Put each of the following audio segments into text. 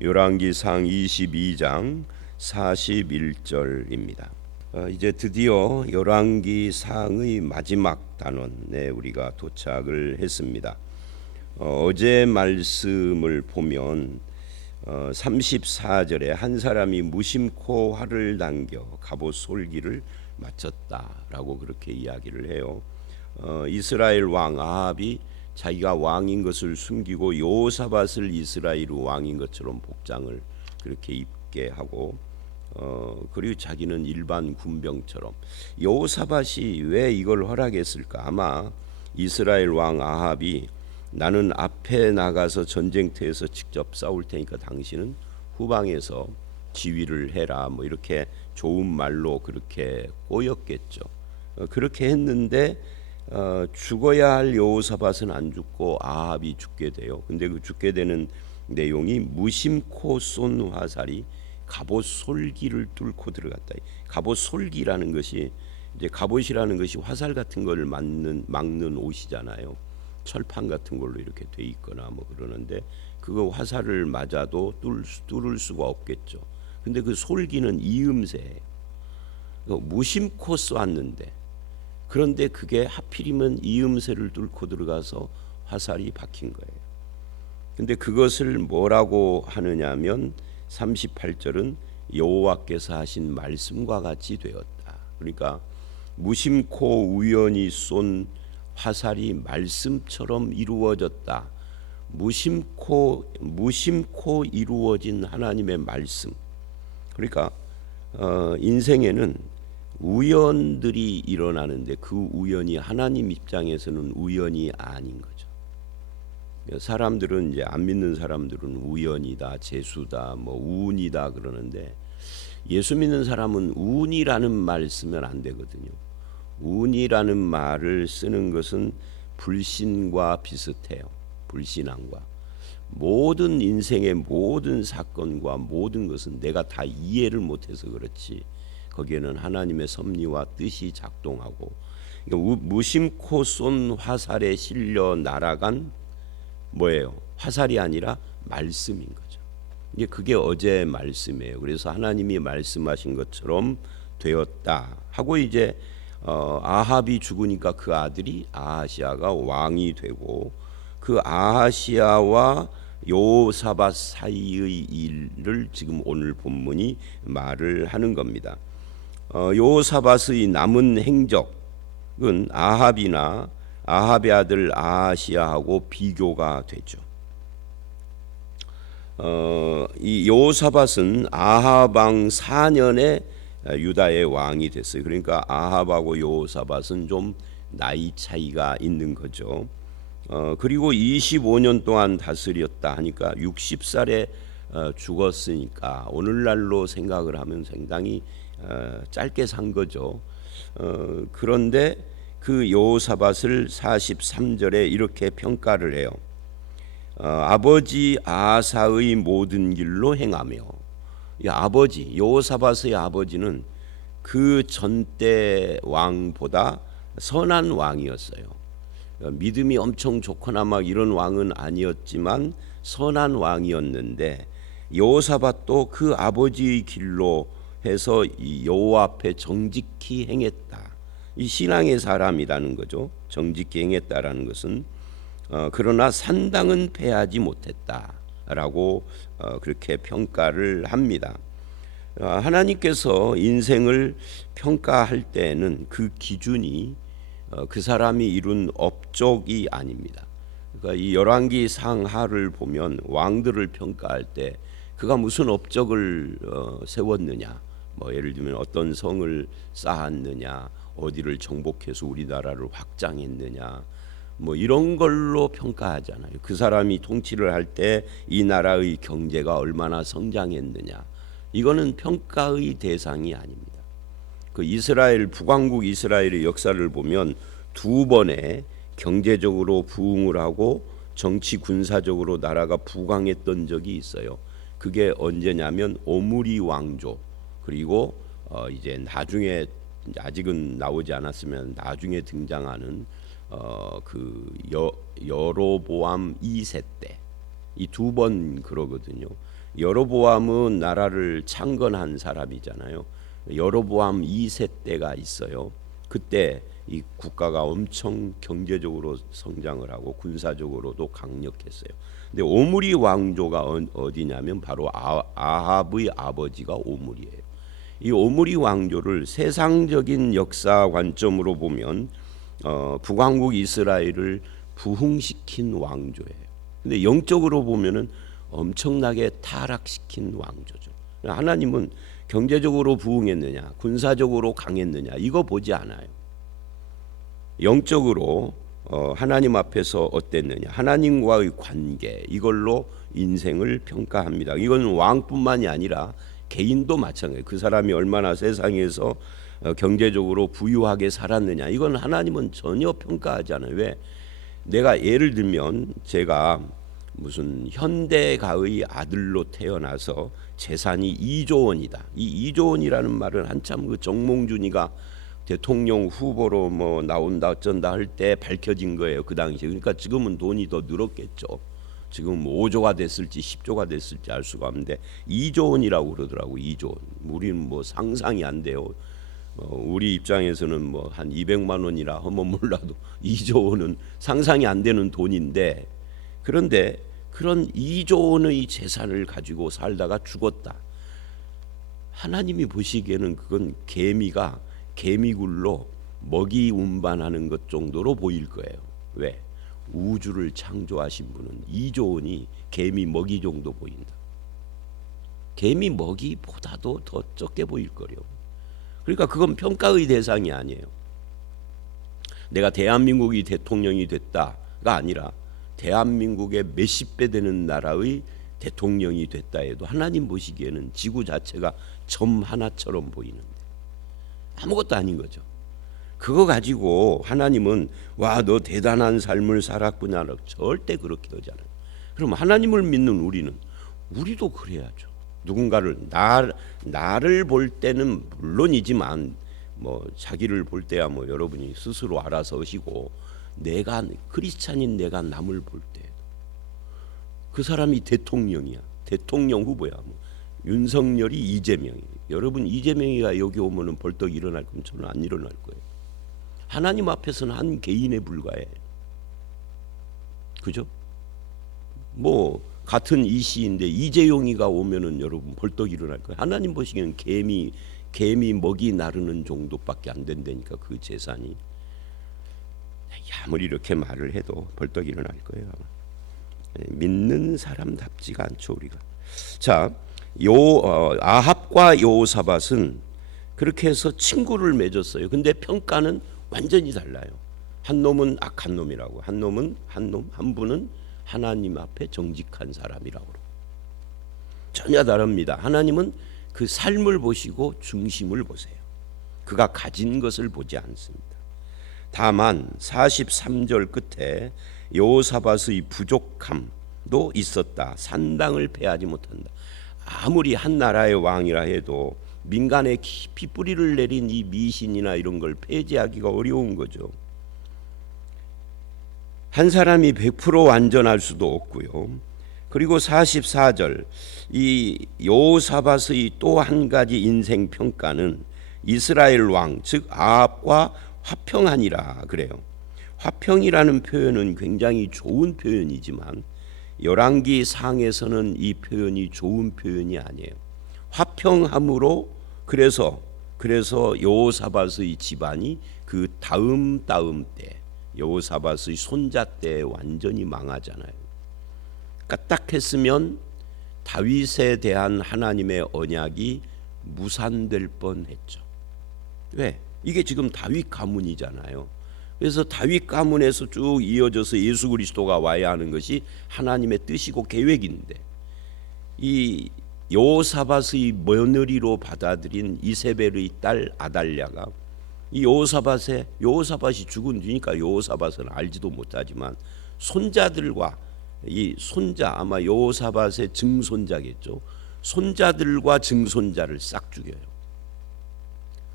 열왕기상 22장 41절입니다. 이제 드디어 열왕기상의 마지막 단원에 우리가 도착을 했습니다. 어제 말씀을 보면 34절에 한 사람이 무심코 활을 당겨 갑옷 솔기를 마쳤다라고 그렇게 이야기를 해요. 이스라엘 왕 아합이 자기가 왕인 것을 숨기고 여호사밧을 이스라엘 왕인 것처럼 복장을 그렇게 입게 하고 그리고 자기는 일반 군병처럼. 여호사밧이 왜 이걸 허락했을까? 아마 이스라엘 왕 아합이 나는 앞에 나가서 전쟁터에서 직접 싸울 테니까 당신은 후방에서 지휘를 해라, 뭐 이렇게 좋은 말로 그렇게 꼬였겠죠. 그렇게 했는데 죽어야 할 여호사밧은 안 죽고 아합이 죽게 돼요. 근데 그 죽게 되는 내용이 무심코 쏜 화살이 갑옷 솔기를 뚫고 들어갔다. 갑옷 솔기라는 것이 이제 갑옷이라는 것이 화살 같은 걸 막는 옷이잖아요. 철판 같은 걸로 이렇게 돼 있거나 뭐 그러는데 그거 화살을 맞아도 뚫을 수가 없겠죠. 근데 그 솔기는 이음새예요. 무심코 쏘았는데 그런데 그게 하필이면 이음새를 뚫고 들어가서 화살이 박힌 거예요. 근데 그것을 뭐라고 하느냐면 38절은 여호와께서 하신 말씀과 같이 되었다. 그러니까 무심코 우연히 쏜 화살이 말씀처럼 이루어졌다. 무심코 이루어진 하나님의 말씀. 그러니까 인생에는 우연들이 일어나는데 그 우연이 하나님 입장에서는 우연이 아닌 거죠. 사람들은 이제 안 믿는 사람들은 우연이다, 재수다, 뭐 운이다 그러는데 예수 믿는 사람은 운이라는 말 쓰면 안 되거든요. 운이라는 말을 쓰는 것은 불신과 비슷해요. 불신앙과. 모든 인생의 모든 사건과 모든 것은 내가 다 이해를 못해서 그렇지 거기에는 하나님의 섭리와 뜻이 작동하고, 무심코 쏜 화살에 실려 날아간 뭐예요? 화살이 아니라 말씀인 거죠. 이게 그게 어제 말씀이에요. 그래서 하나님이 말씀하신 것처럼 되었다 하고 이제 아합이 죽으니까 그 아들이 아하시아가 왕이 되고 그 아하시아와 여호사밧 사이의 일을 지금 오늘 본문이 말을 하는 겁니다. 여호사밧의 남은 행적은 아합이나 아합의 아들 아하시아하고 비교가 되죠. 이 여호사밧은 아합 왕 4년에 유다의 왕이 됐어요. 그러니까 아합하고 여호사밧은 좀 나이 차이가 있는 거죠. 그리고 25년 동안 다스렸다 하니까 60살에 죽었으니까 오늘날로 생각을 하면 상당히 짧게 산 거죠. 그런데 그 여호사밧을 43절에 이렇게 평가를 해요. 아버지 아사의 모든 길로 행하며. 이 아버지 여호사밧의 아버지는 그 전때 왕보다 선한 왕이었어요. 믿음이 엄청 좋거나 막 이런 왕은 아니었지만 선한 왕이었는데 여호사밧도 그 아버지의 길로 해서 이 여호와 앞에 정직히 행했다. 이 신앙의 사람이라는 거죠. 정직히 행했다라는 것은 그러나 산당은 패하지 못했다라고 그렇게 평가를 합니다. 하나님께서 인생을 평가할 때는 그 기준이 그 사람이 이룬 업적이 아닙니다. 그러니까 이 열왕기 상하를 보면 왕들을 평가할 때 그가 무슨 업적을 세웠느냐, 뭐 예를 들면 어떤 성을 쌓았느냐, 어디를 정복해서 우리나라를 확장했느냐, 뭐 이런 걸로 평가하잖아요. 그 사람이 통치를 할 때 이 나라의 경제가 얼마나 성장했느냐, 이거는 평가의 대상이 아닙니다. 그 이스라엘 북왕국 이스라엘의 역사를 보면 두 번의 경제적으로 부흥을 하고 정치 군사적으로 나라가 부강했던 적이 있어요. 그게 언제냐면 오므리 왕조, 그리고 이제 나중에 아직은 나오지 않았으면 나중에 등장하는 여로보암 2세 때 이 두 번 그러거든요. 여로보암은 나라를 창건한 사람이잖아요. 여로보암 2세 때가 있어요. 그때 이 국가가 엄청 경제적으로 성장을 하고 군사적으로도 강력했어요. 근데 오므리 왕조가 어디냐면 바로 아합의 아버지가 오므리예요. 이 오므리 왕조를 세상적인 역사 관점으로 보면 북왕국 이스라엘을 부흥시킨 왕조예요. 근데 영적으로 보면은 엄청나게 타락시킨 왕조죠. 하나님은 경제적으로 부흥했느냐, 군사적으로 강했느냐 이거 보지 않아요. 영적으로 하나님 앞에서 어땠느냐, 하나님과의 관계 이걸로 인생을 평가합니다. 이건 왕뿐만이 아니라 개인도 마찬가지예요. 그 사람이 얼마나 세상에서 경제적으로 부유하게 살았느냐 이건 하나님은 전혀 평가하지 않아요. 왜? 내가 예를 들면 제가 무슨 현대가의 아들로 태어나서 재산이 2조 원이다. 이 2조 원이라는 말은 한참 그 정몽준이가 대통령 후보로 뭐 나온다 어쩐다 할 때 밝혀진 거예요. 그 당시에. 그러니까 지금은 돈이 더 늘었겠죠. 지금 5조가 됐을지 10조가 됐을지 알 수가 없는데 2조 원이라고 그러더라고. 2조 원. 우리는 뭐 상상이 안 돼요. 우리 입장에서는 뭐 한 200만 원이라 하면 몰라도 2조 원은 상상이 안 되는 돈인데, 그런데 그런 2조 원의 재산을 가지고 살다가 죽었다. 하나님이 보시기에는 그건 개미굴로 먹이 운반하는 것 정도로 보일 거예요. 왜? 우주를 창조하신 분은 2조 원이 개미 먹이 정도 보인다. 개미 먹이보다도 더 적게 보일 거래요. 그러니까 그건 평가의 대상이 아니에요. 내가 대한민국이 대통령이 됐다가 아니라 대한민국의 몇십 배 되는 나라의 대통령이 됐다 해도 하나님 보시기에는 지구 자체가 점 하나처럼 보이는데 아무것도 아닌 거죠. 그거 가지고 하나님은 와, 너 대단한 삶을 살았구나, 절대 그렇게 하지 않아요. 그럼 하나님을 믿는 우리도 그래야죠. 누군가를 나를 볼 때는 물론이지만 뭐 자기를 볼 때야 뭐 여러분이 스스로 알아서 하시고, 내가 크리스찬인 내가 남을 볼 때 그 사람이 대통령이야, 대통령 후보야, 뭐 윤석열이 이재명이, 여러분 이재명이가 여기 오면은 벌떡 일어날 거면 저는 안 일어날 거예요. 하나님 앞에서는 한 개인에 불과해. 그죠? 뭐 같은 이시인데 이재용이가 오면은 여러분 벌떡 일어날 거예요. 하나님 보시기에는 개미 먹이 나르는 정도밖에 안 된다니까 그 재산이. 아무리 이렇게 말을 해도 벌떡 일어날 거예요. 믿는 사람답지가 않죠 우리가. 자, 아합과 여호사밧은 그렇게 해서 친구를 맺었어요. 근데 평가는 완전히 달라요. 한 놈은 악한 놈이라고, 한 분은 하나님 앞에 정직한 사람이라고. 전혀 다릅니다. 하나님은 그 삶을 보시고 중심을 보세요. 그가 가진 것을 보지 않습니다. 다만 43절 끝에 여호사밧의 부족함도 있었다. 산당을 패하지 못한다. 아무리 한 나라의 왕이라 해도 민간에 깊이 뿌리를 내린 이 미신이나 이런 걸 폐지하기가 어려운 거죠. 한 사람이 100% 완전할 수도 없고요. 그리고 44절 이 여호사밧의 또 한 가지 인생 평가는 이스라엘 왕 즉 아합과 화평하니라 그래요. 화평이라는 표현은 굉장히 좋은 표현이지만 열왕기 상에서는 이 표현이 좋은 표현이 아니에요. 화평함으로 그래서 여호사밧의 집안이 그 다음 때 여호사밧의 손자 때 완전히 망하잖아요. 까딱했으면 다윗에 대한 하나님의 언약이 무산될 뻔했죠. 왜? 이게 지금 다윗 가문이잖아요. 그래서 다윗 가문에서 쭉 이어져서 예수 그리스도가 와야 하는 것이 하나님의 뜻이고 계획인데, 이 여호사밧의 며느리로 받아들인 이세벨의 딸 아달랴가 이 여호사밧이 죽은 뒤니까 여호사밧은 알지도 못하지만 손자들과 이 손자, 아마 여호사밧의 증손자겠죠. 손자들과 증손자를 싹 죽여요.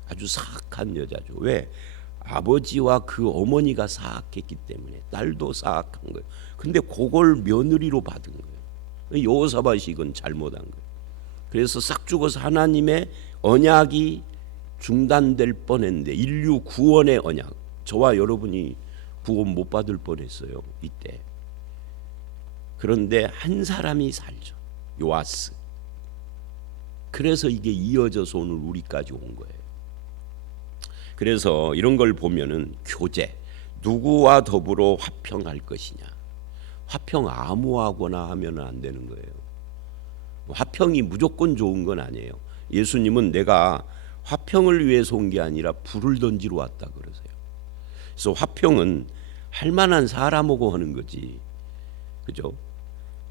아주 사악한 여자죠. 왜? 아버지와 그 어머니가 사악했기 때문에 딸도 사악한 거예요. 근데 그걸 며느리로 받은 거예요. 여호사밧이 이건 잘못한 거예요. 그래서 싹 죽어서 하나님의 언약이 중단될 뻔했는데, 인류 구원의 언약, 저와 여러분이 구원 못 받을 뻔했어요 이때. 그런데 한 사람이 살죠, 요아스. 그래서 이게 이어져서 오늘 우리까지 온 거예요. 그래서 이런 걸 보면은 교제, 누구와 더불어 화평할 것이냐. 화평 아무하거나 하면 안 되는 거예요. 화평이 무조건 좋은 건 아니에요. 예수님은 내가 화평을 위해서 온 게 아니라 불을 던지러 왔다 그러세요. 그래서 화평은 할 만한 사람하고 하는 거지, 그죠?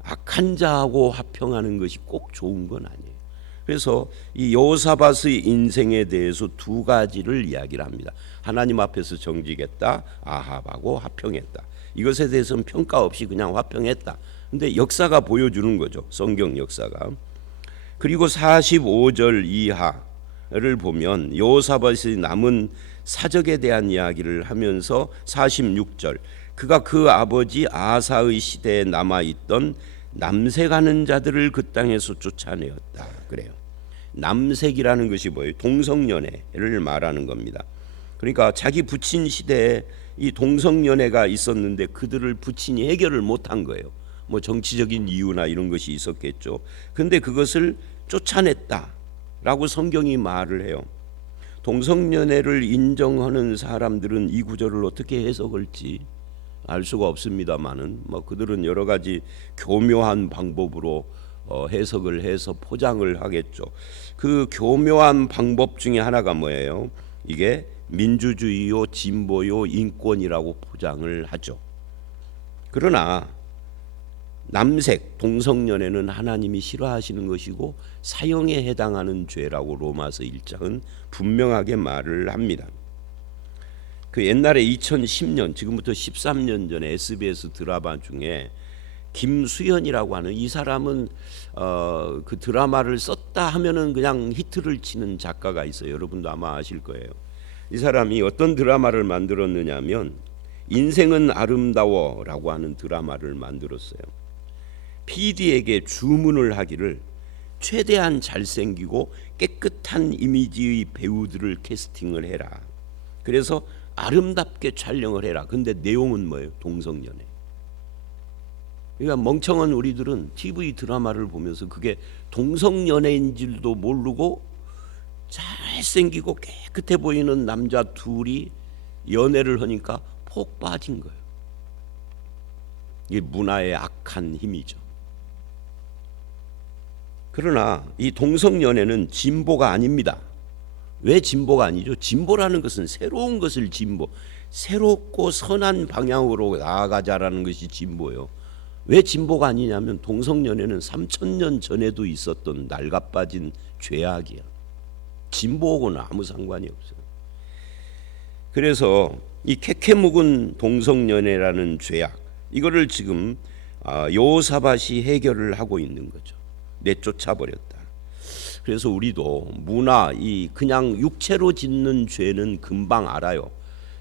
악한 자하고 화평하는 것이 꼭 좋은 건 아니에요. 그래서 이 여호사밧의 인생에 대해서 두 가지를 이야기를 합니다. 하나님 앞에서 정직했다, 아합하고 화평했다. 이것에 대해서는 평가 없이 그냥 화평했다. 근데 역사가 보여주는 거죠, 성경 역사가. 그리고 45절 이하를 보면 여호사밧이 남은 사적에 대한 이야기를 하면서 46절, 그가 그 아버지 아사의 시대에 남아있던 남색하는 자들을 그 땅에서 쫓아내었다 그래요. 남색이라는 것이 뭐예요? 동성연애를 말하는 겁니다. 그러니까 자기 부친 시대에 이 동성연애가 있었는데 그들을 부친이 해결을 못한 거예요. 뭐 정치적인 이유나 이런 것이 있었겠죠. 근데 그것을 쫓아냈다라고 성경이 말을 해요. 동성연애를 인정하는 사람들은 이 구절을 어떻게 해석할지 알 수가 없습니다만은, 뭐 그들은 여러 가지 교묘한 방법으로 해석을 해서 포장을 하겠죠. 그 교묘한 방법 중에 하나가 뭐예요? 이게 민주주의요, 진보요, 인권이라고 포장을 하죠. 그러나 남색, 동성연애는 하나님이 싫어하시는 것이고 사형에 해당하는 죄라고 로마서 1장은 분명하게 말을 합니다. 그 옛날에 2010년, 지금부터 13년 전에 SBS 드라마 중에 김수현이라고 하는, 이 사람은 그 드라마를 썼다 하면은 그냥 히트를 치는 작가가 있어요. 여러분도 아마 아실 거예요. 이 사람이 어떤 드라마를 만들었느냐면 인생은 아름다워라고 하는 드라마를 만들었어요. PD에게 주문을 하기를 최대한 잘생기고 깨끗한 이미지의 배우들을 캐스팅을 해라. 그래서 아름답게 촬영을 해라. 근데 내용은 뭐예요? 동성연애. 그러니까 멍청한 우리들은 TV 드라마를 보면서 그게 동성연애인 줄도 모르고 잘생기고 깨끗해 보이는 남자 둘이 연애를 하니까 폭 빠진 거예요. 이게 문화의 악한 힘이죠. 그러나 이 동성연애는 진보가 아닙니다. 왜 진보가 아니죠? 진보라는 것은 새로운 것을 진보, 새롭고 선한 방향으로 나아가자라는 것이 진보예요. 왜 진보가 아니냐면 동성연애는 3000년 전에도 있었던 낡아빠진 죄악이야. 진보하고는 아무 상관이 없어요. 그래서 이 캐캐묵은 동성연애라는 죄악, 이거를 지금 여호사밧이 해결을 하고 있는 거죠. 내쫓아 버렸다. 그래서 우리도 문화, 이 그냥 육체로 짓는 죄는 금방 알아요.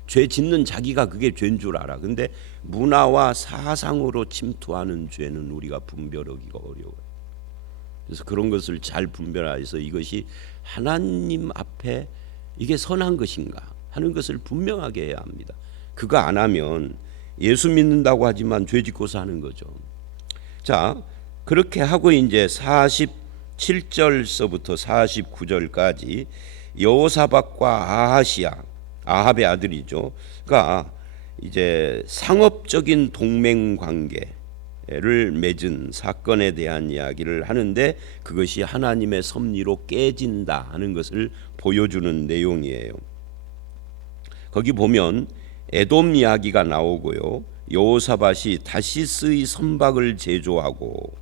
죄 짓는 자기가 그게 죄인 줄 알아. 근데 문화와 사상으로 침투하는 죄는 우리가 분별하기가 어려워요. 그래서 그런 것을 잘 분별해서 이것이 하나님 앞에 이게 선한 것인가 하는 것을 분명하게 해야 합니다. 그거 안 하면 예수 믿는다고 하지만 죄 짓고 사는 거죠. 자, 그렇게 하고 이제 47절서부터 49절까지 여호사밧과 아하시야, 아합의 아들이죠. 그러니까 이제 상업적인 동맹 관계를 맺은 사건에 대한 이야기를 하는데 그것이 하나님의 섭리로 깨진다 하는 것을 보여주는 내용이에요. 거기 보면 에돔 이야기가 나오고요. 여호사밧이 다시스의 선박을 제조하고,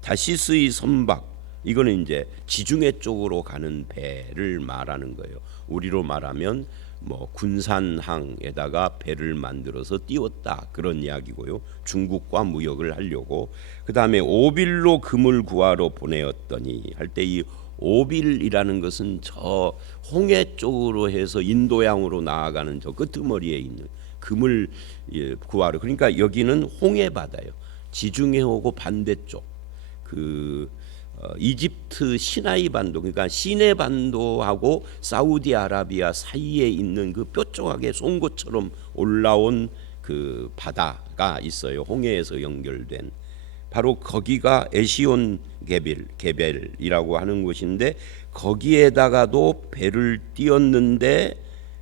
다시스의 선박, 이거는 이제 지중해 쪽으로 가는 배를 말하는 거예요. 우리로 말하면 뭐 군산항에다가 배를 만들어서 띄웠다 그런 이야기고요. 중국과 무역을 하려고. 그 다음에 오빌로 금을 구하러 보내었더니 할 때 이 오빌이라는 것은 저 홍해 쪽으로 해서 인도양으로 나아가는 저 끄트머리에 있는 금을 구하러. 그러니까 여기는 홍해 바다예요. 지중해하고 반대쪽. 이집트 시나이 반도, 그러니까 시내 반도하고 사우디아라비아 사이에 있는 그 뾰족하게 송곳처럼 올라온 그 바다가 있어요. 홍해에서 연결된. 바로 거기가 에시온 게벨이라고 하는 곳인데, 거기에다가도 배를 띄웠는데,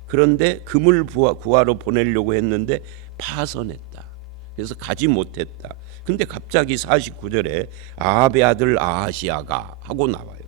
그런데 금을 구하러 보내려고 했는데 파선했다. 그래서 가지 못했다. 근데 갑자기 49절에 아합의 아들 아하시아가 하고 나와요.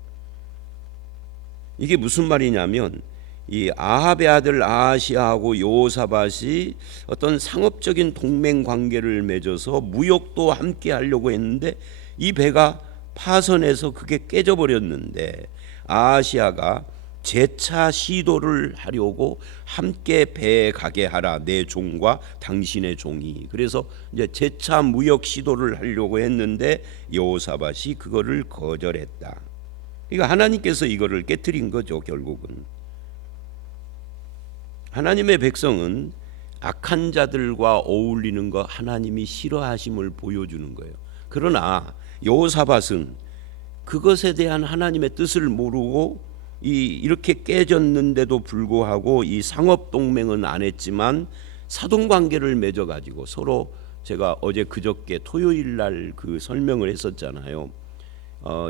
이게 무슨 말이냐면, 이 아합의 아들 아하시아하고 여호사밧이 어떤 상업적인 동맹 관계를 맺어서 무역도 함께 하려고 했는데, 이 배가 파선해서 그게 깨져 버렸는데, 아하시아가 재차 시도를 하려고 함께 배에 가게 하라, 내 종과 당신의 종이. 그래서 이제 재차 무역 시도를 하려고 했는데 여호사밧이 그거를 거절했다. 그러니까 하나님께서 이거를 깨트린 거죠. 결국은 하나님의 백성은 악한 자들과 어울리는 거 하나님이 싫어하심을 보여주는 거예요. 그러나 여호사밧은 그것에 대한 하나님의 뜻을 모르고 이렇게 깨졌는데도 불구하고 이 상업 동맹은 안 했지만 사돈 관계를 맺어 가지고 서로, 제가 어제 그저께 토요일 날 그 설명을 했었잖아요.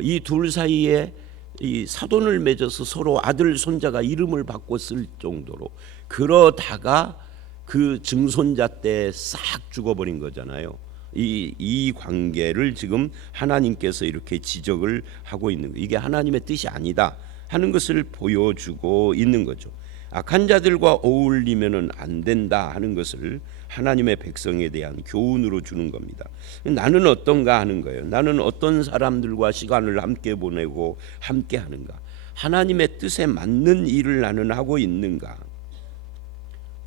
이 둘 사이에 이 사돈을 맺어서 서로 아들 손자가 이름을 바꿨을 정도로, 그러다가 그 증손자 때 싹 죽어버린 거잖아요. 이 관계를 지금 하나님께서 이렇게 지적을 하고 있는 거예요. 이게 하나님의 뜻이 아니다 하는 것을 보여주고 있는 거죠. 악한 자들과 어울리면은 안 된다 하는 것을 하나님의 백성에 대한 교훈으로 주는 겁니다. 나는 어떤가 하는 거예요. 나는 어떤 사람들과 시간을 함께 보내고 함께 하는가? 하나님의 뜻에 맞는 일을 나는 하고 있는가?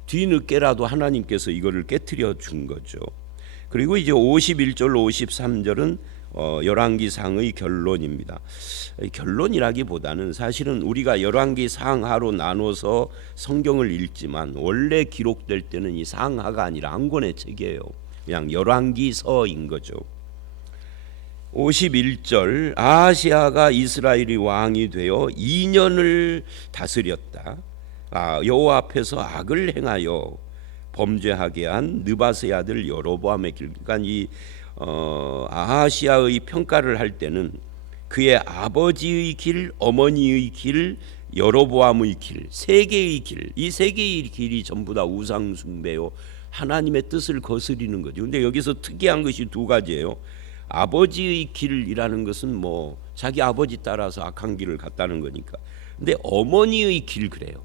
뒤늦게라도 하나님께서 이거를 깨트려 준 거죠. 그리고 이제 51절 53절은 열왕기상의 결론입니다. 결론이라기보다는 사실은 우리가 열왕기 상하로 나눠서 성경을 읽지만 원래 기록될 때는 이 상하가 아니라 한 권의 책이에요. 그냥 열왕기서인 거죠. 51절 아하시아가 이스라엘의 왕이 되어 2년을 다스렸다. 여호와 앞에서 악을 행하여 범죄하게 한 느바스의 아들 여로보암의 길. 그러니까 이 아하시아의 평가를 할 때는 그의 아버지의 길, 어머니의 길, 여로보암의 길, 세 개의 길, 이 세 개의 길이 전부 다 우상 숭배요, 하나님의 뜻을 거스리는 거죠. 근데 여기서 특이한 것이 두 가지예요. 아버지의 길이라는 것은 뭐 자기 아버지 따라서 악한 길을 갔다는 거니까. 근데 어머니의 길, 그래요.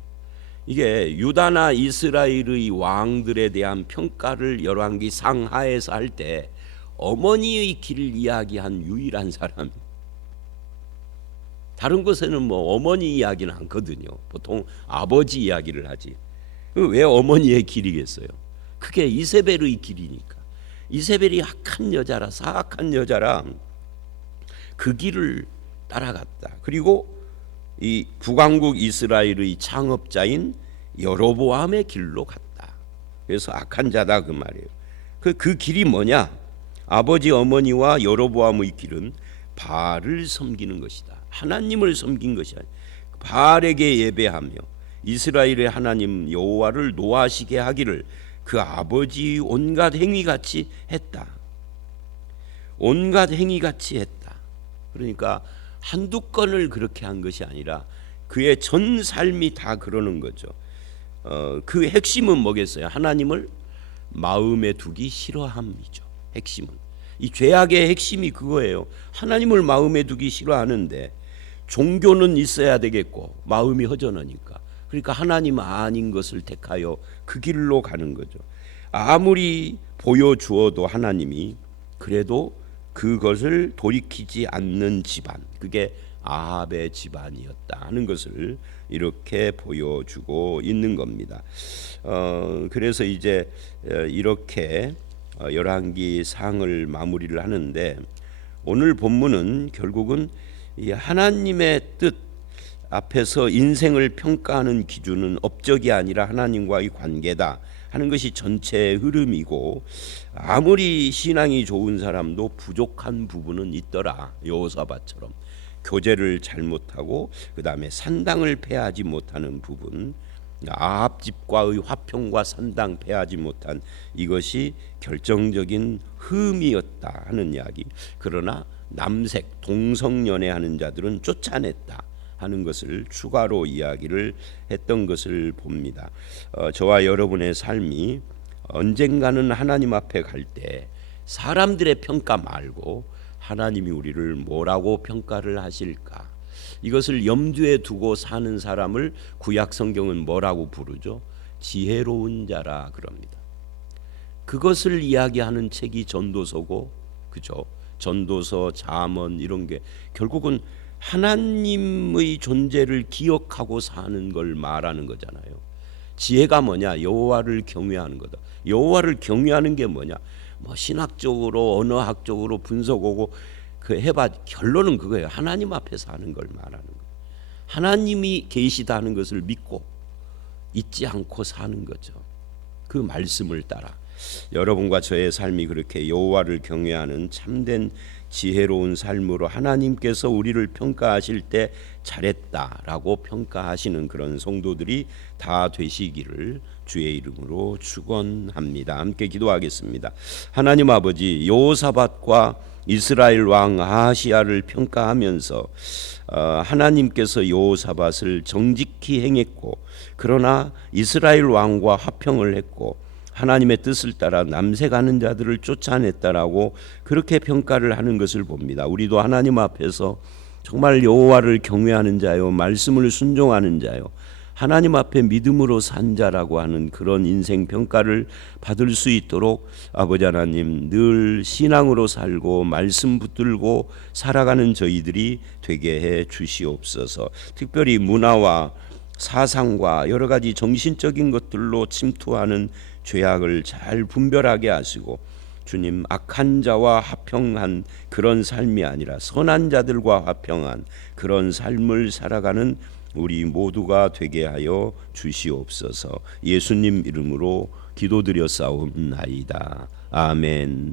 이게 유다나 이스라엘의 왕들에 대한 평가를 열왕기 상하에서 할 때 어머니의 길을 이야기한 유일한 사람. 다른 곳에는 뭐 어머니 이야기는 않거든요. 보통 아버지 이야기를 하지. 왜 어머니의 길이겠어요? 그게 이세벨의 길이니까. 이세벨이 악한 여자라, 사악한 여자라 그 길을 따라갔다. 그리고 이 북왕국 이스라엘의 창업자인 여로보암의 길로 갔다. 그래서 악한 자다 그 말이에요. 그 길이 뭐냐? 아버지 어머니와 여로보암의 길은 바알을 섬기는 것이다. 하나님을 섬긴 것이 아니라 바알에게 예배하며 이스라엘의 하나님 여호와를 노하시게 하기를 그 아버지 온갖 행위같이 했다. 온갖 행위같이 했다. 그러니까 한두 건을 그렇게 한 것이 아니라 그의 전 삶이 다 그러는 거죠. 그 핵심은 뭐겠어요? 하나님을 마음에 두기 싫어함이죠. 핵심은 이 죄악의 핵심이 그거예요. 하나님을 마음에 두기 싫어하는데 종교는 있어야 되겠고 마음이 허전하니까, 그러니까 하나님 아닌 것을 택하여 그 길로 가는 거죠. 아무리 보여주어도 하나님이 그래도 그것을 돌이키지 않는 집안, 그게 아합의 집안이었다 하는 것을 이렇게 보여주고 있는 겁니다. 그래서 이제 이렇게 열왕기 상을 마무리를 하는데, 오늘 본문은 결국은 이 하나님의 뜻 앞에서 인생을 평가하는 기준은 업적이 아니라 하나님과의 관계다 하는 것이 전체의 흐름이고, 아무리 신앙이 좋은 사람도 부족한 부분은 있더라. 여호사밧처럼 교제를 잘못하고 그 다음에 산당을 폐하지 못하는 부분, 아합 집과의 화평과 산당 폐하지 못한 이것이 결정적인 흠이었다 하는 이야기. 그러나 남색 동성연애하는 자들은 쫓아냈다 하는 것을 추가로 이야기를 했던 것을 봅니다. 저와 여러분의 삶이 언젠가는 하나님 앞에 갈 때 사람들의 평가 말고 하나님이 우리를 뭐라고 평가를 하실까, 이것을 염두에 두고 사는 사람을 구약 성경은 뭐라고 부르죠? 지혜로운 자라 그럽니다. 그것을 이야기하는 책이 전도서고, 그죠? 전도서, 잠언 이런 게 결국은 하나님의 존재를 기억하고 사는 걸 말하는 거잖아요. 지혜가 뭐냐? 여호와를 경외하는 거다. 여호와를 경외하는 게 뭐냐? 뭐 신학적으로 언어학적으로 분석하고 그 해봐, 결론은 그거예요. 하나님 앞에 사는 걸 말하는 거예요. 하나님이 계시다는 것을 믿고 잊지 않고 사는 거죠. 그 말씀을 따라 여러분과 저의 삶이 그렇게 여호와를 경외하는 참된 지혜로운 삶으로 하나님께서 우리를 평가하실 때 잘했다라고 평가하시는 그런 성도들이 다 되시기를 주의 이름으로 축원합니다. 함께 기도하겠습니다. 하나님 아버지, 여호사밧과 이스라엘 왕 아하시야를 평가하면서 하나님께서 여호사밧을 정직히 행했고, 그러나 이스라엘 왕과 화평을 했고 하나님의 뜻을 따라 남색하는 자들을 쫓아냈다라고 그렇게 평가를 하는 것을 봅니다. 우리도 하나님 앞에서 정말 여호와를 경외하는 자요, 말씀을 순종하는 자요, 하나님 앞에 믿음으로 산 자라고 하는 그런 인생 평가를 받을 수 있도록 아버지 하나님, 늘 신앙으로 살고 말씀 붙들고 살아가는 저희들이 되게 해 주시옵소서. 특별히 문화와 사상과 여러 가지 정신적인 것들로 침투하는 죄악을 잘 분별하게 하시고, 주님, 악한 자와 화평한 그런 삶이 아니라 선한 자들과 화평한 그런 삶을 살아가는 우리 모두가 되게 하여 주시옵소서. 예수님 이름으로 기도드려 싸움나이다. 아멘.